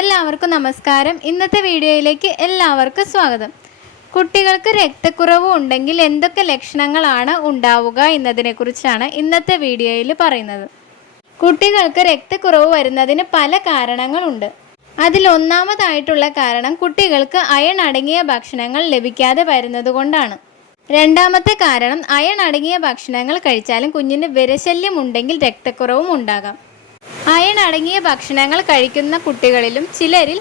എല്ലാവർക്കും നമസ്കാരം. ഇന്നത്തെ വീഡിയോയിലേക്ക് എല്ലാവർക്കും സ്വാഗതം. കുട്ടികൾക്ക് രക്തക്കുറവ് ഉണ്ടെങ്കിൽ എന്തൊക്കെ ലക്ഷണങ്ങളാണ് ഉണ്ടാവുക എന്നതിനെക്കുറിച്ചാണ് ഇന്നത്തെ വീഡിയോയിൽ പറയുന്നത്. കുട്ടികൾക്ക് രക്തക്കുറവ് വരുന്നതിന് പല കാരണങ്ങളുണ്ട്. അതിൽ ഒന്നാമതായിട്ടുള്ള കാരണം കുട്ടികൾക്ക് അയൺ അടങ്ങിയ ഭക്ഷണങ്ങൾ ലഭിക്കാതെ വരുന്നത് കൊണ്ടാണ്. രണ്ടാമത്തെ കാരണം അയൺ അടങ്ങിയ ഭക്ഷണങ്ങൾ കഴിച്ചാലും കുഞ്ഞിന് വിരശല്യം ഉണ്ടെങ്കിൽ രക്തക്കുറവും ഉണ്ടാകാം. അയൺ അടങ്ങിയ ഭക്ഷണങ്ങൾ കഴിക്കുന്ന കുട്ടികളിലും ചിലരിൽ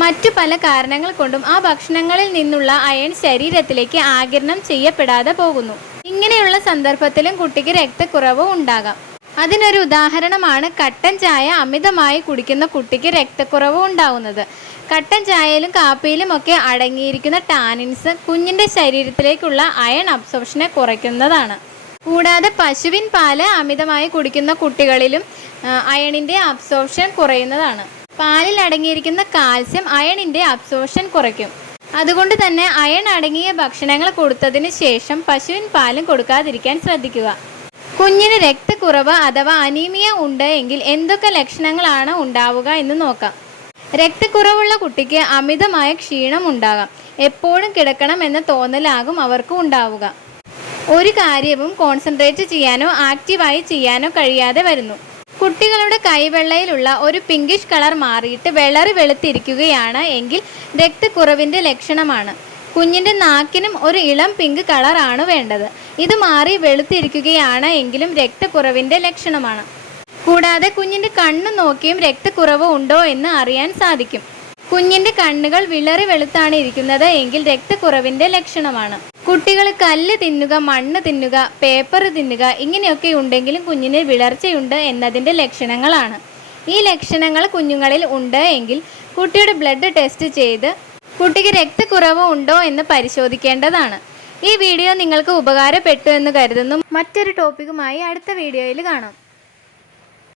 മറ്റു പല കാരണങ്ങൾ കൊണ്ടും ആ ഭക്ഷണങ്ങളിൽ നിന്നുള്ള അയൺ ശരീരത്തിലേക്ക് ആഗിരണം ചെയ്യപ്പെടാതെ പോകുന്നു. ഇങ്ങനെയുള്ള സന്ദർഭത്തിലും കുട്ടിക്ക് രക്തക്കുറവ് ഉണ്ടാകാം. അതിനൊരു ഉദാഹരണമാണ് കട്ടൻ ചായ അമിതമായി കുടിക്കുന്ന കുട്ടിക്ക് രക്തക്കുറവ് ഉണ്ടാകുന്നത്. കട്ടൻ ചായയിലും കാപ്പിയിലും ഒക്കെ അടങ്ങിയിരിക്കുന്ന ടാനിൻസ് കുഞ്ഞിൻ്റെ ശരീരത്തിലേക്കുള്ള അയൺ അബ്സോർപ്ഷനെ കുറയ്ക്കുന്നതാണ്. കൂടാതെ പശുവിൻ പാല് അമിതമായി കുടിക്കുന്ന കുട്ടികളിലും അയണിൻ്റെ അബ്സോർപ്ഷൻ കുറയുന്നതാണ്. പാലിൽ അടങ്ങിയിരിക്കുന്ന കാൽസ്യം അയണിൻ്റെ അബ്സോർപ്ഷൻ കുറയ്ക്കും. അതുകൊണ്ട് തന്നെ അയൺ അടങ്ങിയ ഭക്ഷണങ്ങൾ കൊടുത്തതിന് ശേഷം പശുവിൻ പാലും കൊടുക്കാതിരിക്കാൻ ശ്രദ്ധിക്കുക. കുഞ്ഞിന് രക്തക്കുറവ് അഥവാ അനീമിയ ഉണ്ട് എങ്കിൽ എന്തൊക്കെ ലക്ഷണങ്ങളാണ് ഉണ്ടാവുക എന്ന് നോക്കാം. രക്തക്കുറവുള്ള കുട്ടിക്ക് അമിതമായ ക്ഷീണം ഉണ്ടാകാം. എപ്പോഴും കിടക്കണം എന്ന തോന്നലാകും അവർക്ക് ഉണ്ടാവുക. ഒരു കാര്യവും കോൺസെൻട്രേറ്റ് ചെയ്യാനോ ആക്റ്റീവായി ചെയ്യാനോ കഴിയാതെ വരുന്നു. കുട്ടികളുടെ കൈവെള്ളയിലുള്ള ഒരു പിങ്കിഷ് കളർ മാറിയിട്ട് വെള്ളറി വെളുത്തിരിക്കുകയാണ് എങ്കിൽ രക്തക്കുറവിൻ്റെ ലക്ഷണമാണ്. കുഞ്ഞിൻ്റെ നാക്കിനും ഒരു ഇളം പിങ്ക് കളറാണ് വേണ്ടത്. ഇത് മാറി വെളുത്തിരിക്കുകയാണ് എങ്കിലും രക്തക്കുറവിൻ്റെ ലക്ഷണമാണ്. കൂടാതെ കുഞ്ഞിൻ്റെ കണ്ണ് നോക്കിയും രക്തക്കുറവ് ഉണ്ടോ എന്ന് അറിയാൻ സാധിക്കും. കുഞ്ഞിൻ്റെ കണ്ണുകൾ വിളറി വെളുത്താണ് ഇരിക്കുന്നത് എങ്കിൽ രക്തക്കുറവിൻ്റെ ലക്ഷണമാണ്. കുട്ടികൾ കല്ല് തിന്നുക, മണ്ണ് തിന്നുക, പേപ്പർ തിന്നുക ഇങ്ങനെയൊക്കെ ഉണ്ടെങ്കിലും കുഞ്ഞിന് വിളർച്ചയുണ്ട് എന്നതിൻ്റെ ലക്ഷണങ്ങളാണ്. ഈ ലക്ഷണങ്ങൾ കുഞ്ഞുങ്ങളിൽ ഉണ്ട് എങ്കിൽ കുട്ടിയുടെ ബ്ലഡ് ടെസ്റ്റ് ചെയ്ത് കുട്ടിക്ക് രക്തക്കുറവ് ഉണ്ടോ എന്ന് പരിശോധിക്കേണ്ടതാണ്. ഈ വീഡിയോ നിങ്ങൾക്ക് ഉപകാരപ്പെട്ടു എന്ന് കരുതുന്നു. മറ്റൊരു ടോപ്പിക്കുമായി അടുത്ത വീഡിയോയിൽ കാണാം.